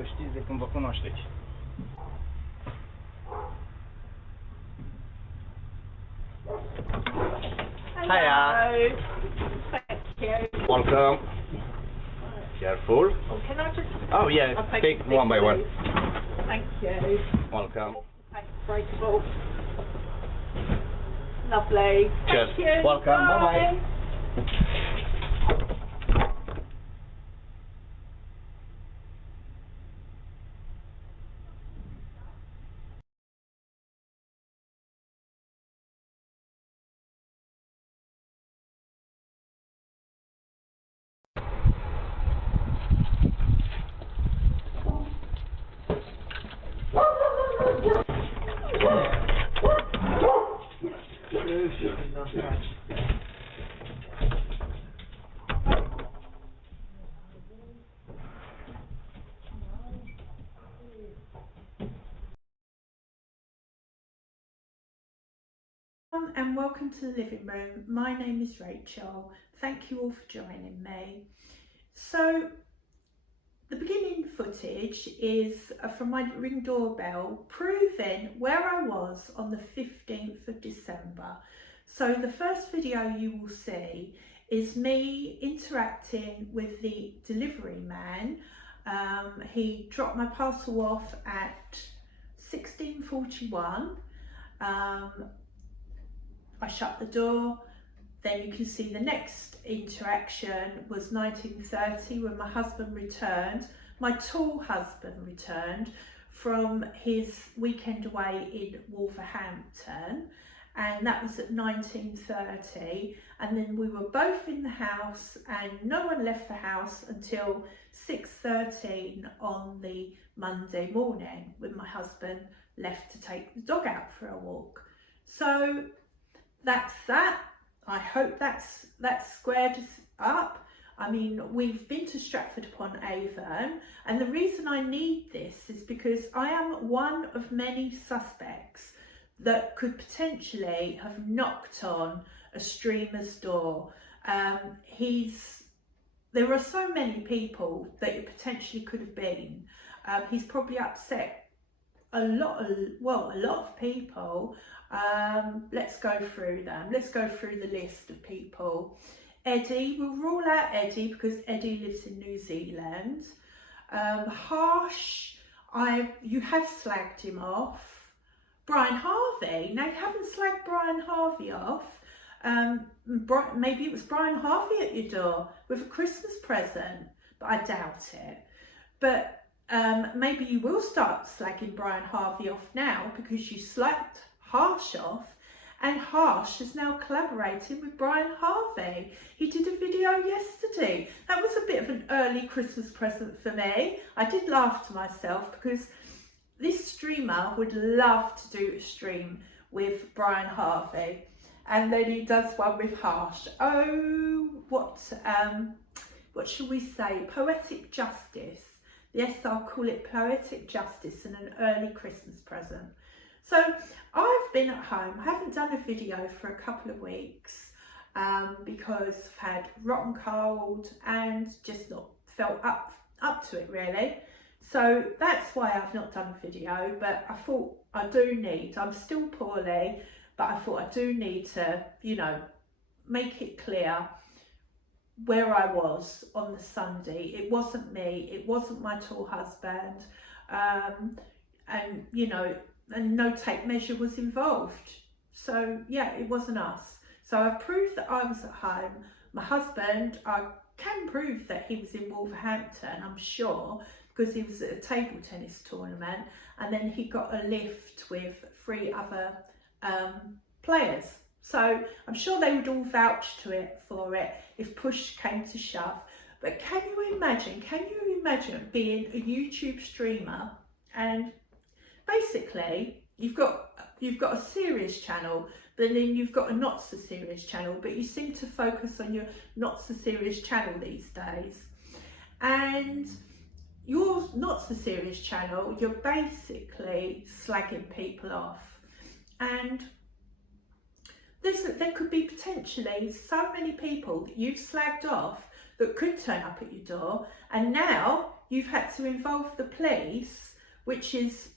vă știți de când vă cunoașteți. Hiya. Thank you. Welcome. Careful. Oh, can I just... Oh yeah, I'll take one by one. Thank you. Welcome. Thanks, breakable. Lovely. Cheers. Thank you. Welcome. Bye-bye. And welcome to the living room. My name is Rachel. Thank you all for joining me. So the beginning footage is from my Ring doorbell proving where I was on the 15th of December. So the first video you will see is me interacting with the delivery man. He dropped my parcel off at 16:41. I shut the door. Then you can see the next interaction was 19:30 when my husband returned, my tall husband returned from his weekend away in Wolverhampton, and that was at 19:30, and then we were both in the house and no one left the house until 6:13 on the Monday morning when my husband left to take the dog out for a walk. So that's that. I hope that's squared us up. I mean, we've been to Stratford upon Avon, and the reason I need this is because I am one of many suspects that could potentially have knocked on a streamer's door. There are so many people that it potentially could have been. He's probably upset a lot of people. Let's go through them. Let's go through the list of people. Eddie, we'll rule out Eddie because Eddie lives in New Zealand. Harsh, you have slagged him off. Brian Harvey, now you haven't slagged Brian Harvey off. Maybe it was Brian Harvey at your door with a Christmas present, but I doubt it. But maybe you will start slagging Brian Harvey off now because you slagged Harsh off, and Harsh is now collaborating with Brian Harvey. He did a video yesterday. That was a bit of an early Christmas present for me. I did laugh to myself because this streamer would love to do a stream with Brian Harvey, and then he does one with Harsh. Oh, what shall we say? Poetic justice. Yes, I'll call it poetic justice and an early Christmas present. So I've been at home. I haven't done a video for a couple of weeks because I've had rotten cold and just not felt up to it really. So that's why I've not done a video, but I thought I'm still poorly, but I thought I do need to, make it clear where I was on the Sunday. It wasn't me, it wasn't my tall husband, and no tape measure was involved. So yeah, it wasn't us. So I've proved that I was at home. My husband, I can prove that he was in Wolverhampton, I'm sure, because he was at a table tennis tournament, and then he got a lift with 3 other players. So I'm sure they would all vouch for it if push came to shove. But can you imagine being a YouTube streamer, and basically you've got a serious channel, but then you've got a not so serious channel, but you seem to focus on your not so serious channel these days. And your not so serious channel, you're basically slagging people off, and there could be potentially so many people that you've slagged off that could turn up at your door, and now you've had to involve the police, which is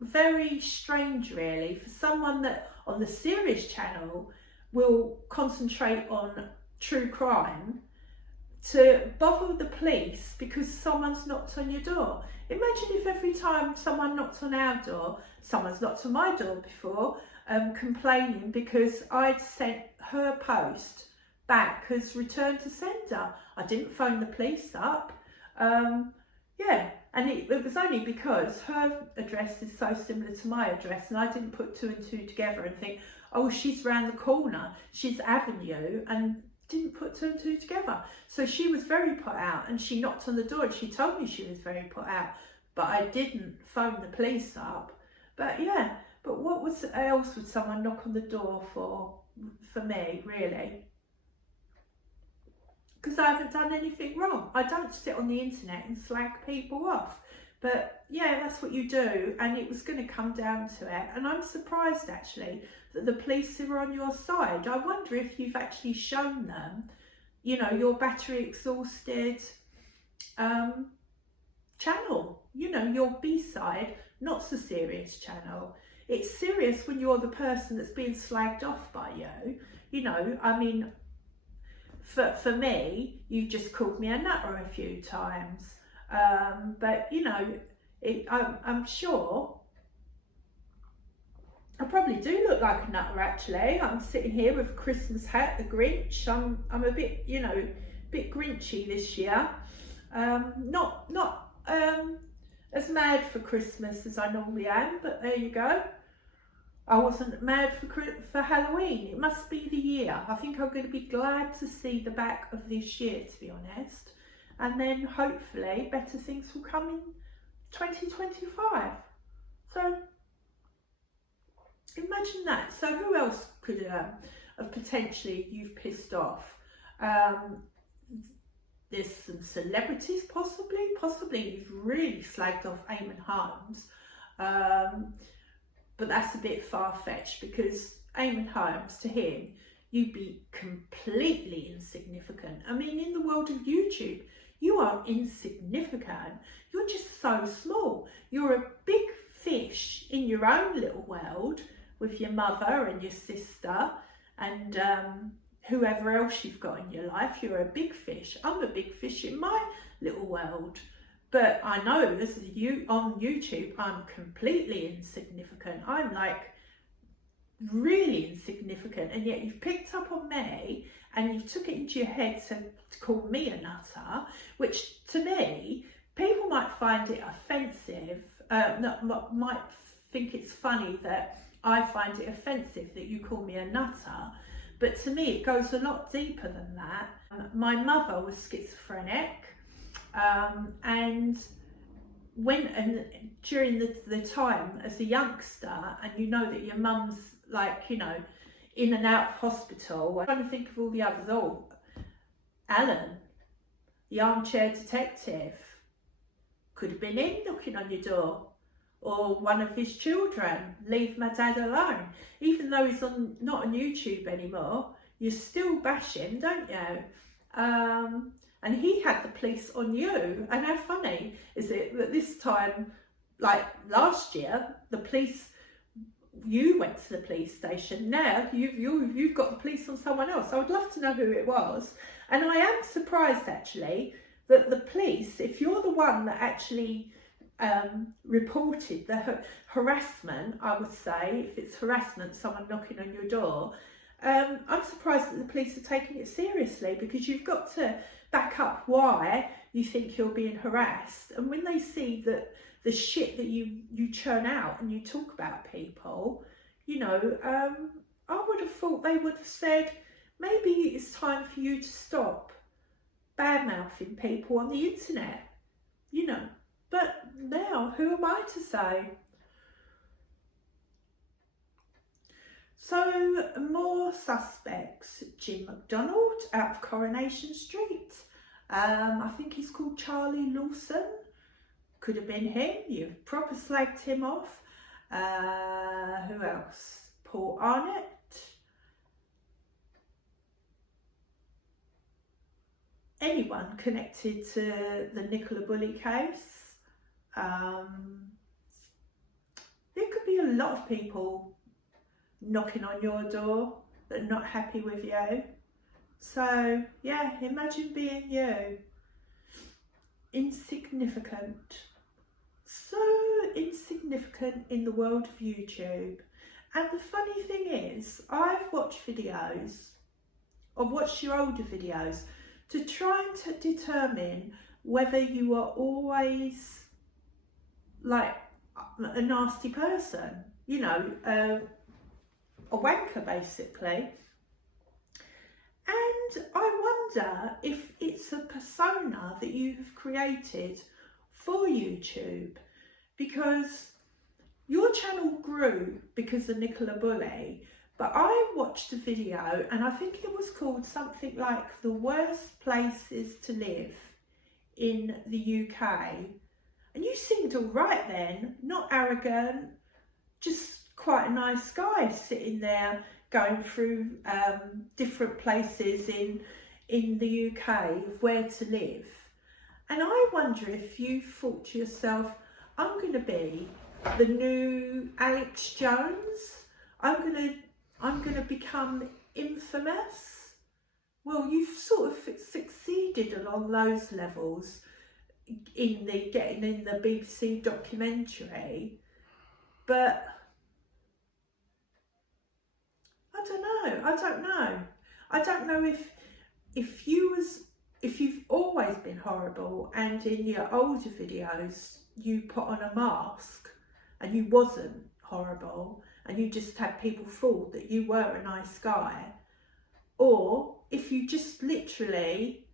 very strange really for someone that on the serious channel will concentrate on true crime, to bother the police because someone's knocked on your door. Imagine if every time someone knocked on our door, someone's knocked on my door before, complaining because I'd sent her post back as return to sender. I didn't phone the police up. Yeah, and it was only because her address is so similar to my address, and I didn't put 2 and 2 together and think, oh, she's round the corner, she's Avenue, and didn't put 2 and 2 together. So she was very put out, and she knocked on the door and she told me she was very put out, but I didn't phone the police up. But yeah, but what else would someone knock on the door for me, really? Because I haven't done anything wrong. I don't sit on the internet and slag people off. But yeah, that's what you do, and it was going to come down to it. And I'm surprised actually that the police are on your side. I wonder if you've actually shown them, you know, your battery exhausted channel, you know, your B-side, not so serious channel. It's serious when you're the person that's being slagged off by you. You know, I mean, for me, you've just called me a nutter a few times. But you know, I'm sure I probably do look like a nutter actually. I'm sitting here with a Christmas hat, the Grinch. I'm a bit, you know, bit Grinchy this year. Not as mad for Christmas as I normally am, but there you go. I wasn't mad for Halloween. It must be the year. I think I'm going to be glad to see the back of this year, to be honest. And then hopefully better things will come in 2025. So imagine that. So who else could have potentially you've pissed off? There's some celebrities possibly you've really slagged off Eamon Holmes. But that's a bit far-fetched because Eamon Holmes, to him, you'd be completely insignificant. I mean, in the world of YouTube, you are insignificant. You're just so small. You're a big fish in your own little world with your mother and your sister and whoever else you've got in your life. You're a big fish. I'm a big fish in my little world. But I know as on YouTube, I'm completely insignificant. I'm like really insignificant, and yet you've picked up on me and you've took it into your head to call me a nutter, which to me, people might find it offensive, might think it's funny that I find it offensive that you call me a nutter, but to me it goes a lot deeper than that. My mother was schizophrenic, and during the time as a youngster, and you know that your mum's like, you know, in and out of hospital. I'm trying to think of all the others. Oh, Alan, the armchair detective, could have been him knocking on your door, or one of his children. Leave my dad alone. Even though he's not on YouTube anymore, you still bash him, don't you? And he had the police on you. And how funny is it that this time, like last year, the police, you went to the police station. Now you've got the police on someone else. I would love to know who it was. And I am surprised actually that the police, if you're the one that actually reported the harassment, I would say, if it's harassment, someone knocking on your door, I'm surprised that the police are taking it seriously, because you've got to back up why you think you're being harassed. And when they see that the shit that you churn out and you talk about people, you know, I would have thought they would have said, maybe it's time for you to stop bad-mouthing people on the internet, you know. But now, who am I to say? So, more suspects. Jim McDonald out of Coronation Street. I think he's called Charlie Lawson. Could have been him. You've proper slagged him off. Who else? Paul Arnett. anyone connected to the Nicola Bulley case. There could be a lot of people knocking on your door that are not happy with you. So yeah, imagine being you. Insignificant. So insignificant in the world of YouTube. And the funny thing is, I've watched videos, I've watched your older videos to try and determine whether you are always like a nasty person, you know, a wanker basically. And I wonder if it's a persona that you have created for YouTube, because your channel grew because of Nicola Bulley, but I watched a video and I think it was called something like the worst places to live in the UK. And you seemed all right then, not arrogant, just quite a nice guy sitting there going through different places in the UK of where to live. And I wonder if you thought to yourself, I'm going to be the new Alex Jones. I'm going to become infamous. Well, you've sort of succeeded along those levels in the getting in the BBC documentary, but I don't know if you've always been horrible and in your older videos you put on a mask and you wasn't horrible and you just had people fooled that you were a nice guy, or if you just literally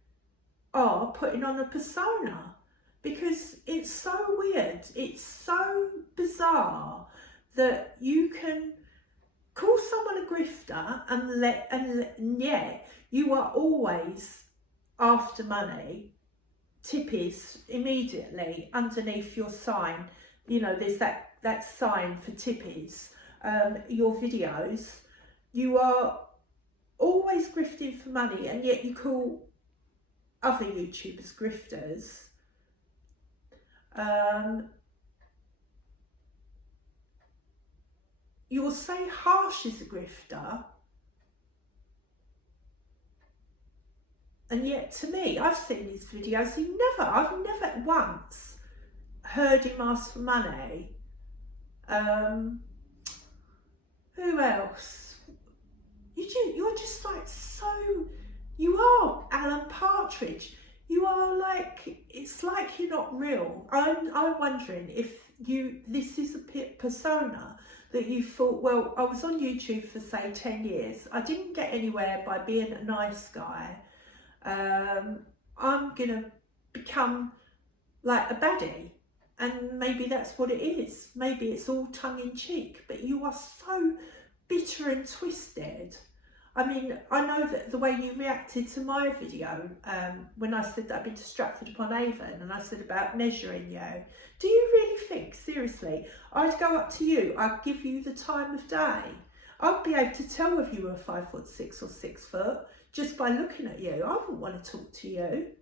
are putting on a persona, because it's so weird, it's so bizarre that you can call someone a grifter and yet you are always after money. Tippies immediately underneath your sign, you know, there's that sign for tippies. Your videos, you are always grifting for money, and yet you call other YouTubers grifters. You'll say Harsh is a grifter, and yet to me, I've seen his videos, I've never once heard him ask for money. Who else? You're just like you are Alan Partridge. You are like, it's like you're not real. I'm wondering if this is a persona that you thought, well, I was on YouTube for say 10 years. I didn't get anywhere by being a nice guy. I'm gonna become like a baddie. And maybe that's what it is. Maybe it's all tongue-in-cheek, but you are so bitter and twisted. I mean, I know that the way you reacted to my video when I said that I'd been to Stratford-upon-Avon and I said about measuring you. Do you really think, seriously, I'd go up to you, I'd give you the time of day? I'd be able to tell if you were 5'6" or 6 foot just by looking at you. I wouldn't want to talk to you.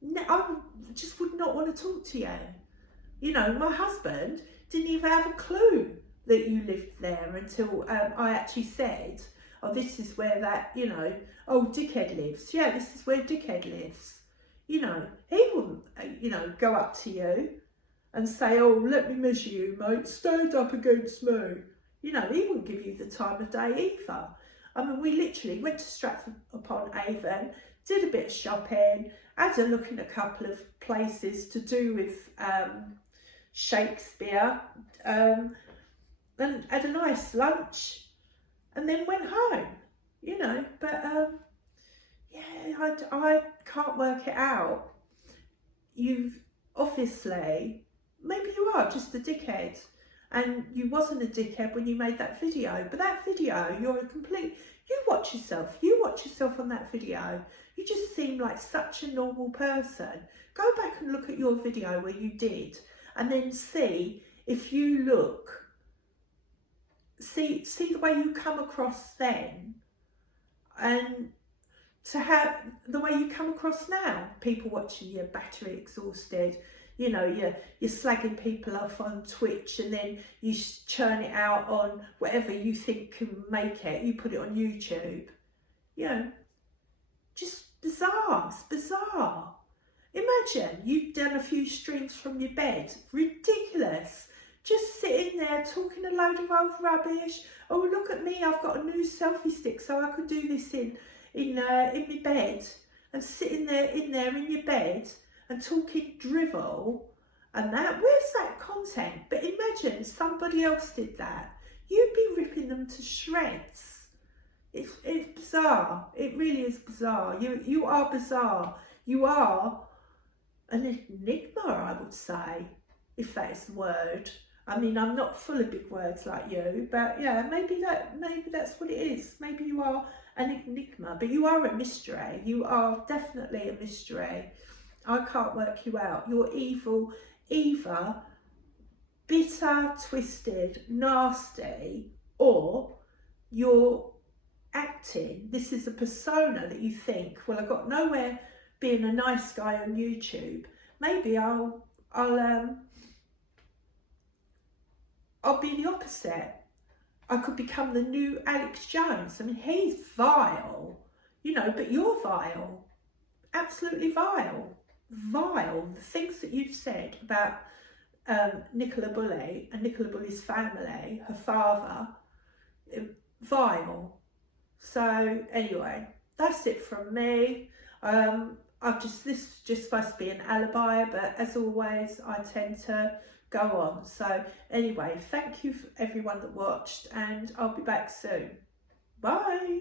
No, I just would not want to talk to you. You know, my husband didn't even have a clue that you lived there until I actually said, oh, this is where that, you know, oh, Dickhead lives. Yeah, this is where Dickhead lives. You know, he wouldn't, you know, go up to you and say, oh, let me measure you, mate, stand up against me. You know, he wouldn't give you the time of day either. I mean, we literally went to Stratford-upon-Avon, did a bit of shopping, had a look in a couple of places to do with Shakespeare, and had a nice lunch and then went home, you know. But yeah, I can't work it out. You've obviously, maybe you are just a dickhead, and you wasn't a dickhead when you made that video, but that video, you watch yourself on that video, you just seem like such a normal person. Go back and look at your video where you did, and then see if you see the way you come across then, and to have the way you come across now. People watching you, battery exhausted. You know, you're slagging people off on Twitch, and then you churn it out on whatever you think can make it. You put it on YouTube. You know, just bizarre. It's bizarre. Imagine you've done a few streams from your bed. Ridiculous. Just sitting there talking a load of old rubbish. Oh, look at me, I've got a new selfie stick, so I could do this in my bed. And sitting there in your bed and talking drivel and that. Where's that content? But imagine somebody else did that. You'd be ripping them to shreds. It's bizarre. It really is bizarre. You are bizarre. You are an enigma, I would say, if that is the word. I mean, I'm not full of big words like you, but yeah, maybe that's what it is. Maybe you are an enigma, but you are a mystery. You are definitely a mystery. I can't work you out. You're evil, either bitter, twisted, nasty, or you're acting. This is a persona that you think, well, I got nowhere being a nice guy on YouTube. Maybe I'll be the opposite. I could become the new Alex Jones. I mean, he's vile, you know, but you're vile. Absolutely vile. Vile. The things that you've said about Nicola Bulley and Nicola Bulley's family, her father, vile. So anyway, that's it from me. This is just supposed to be an alibi, but as always, I tend to go on. So anyway, thank you for everyone that watched, and I'll be back soon. Bye.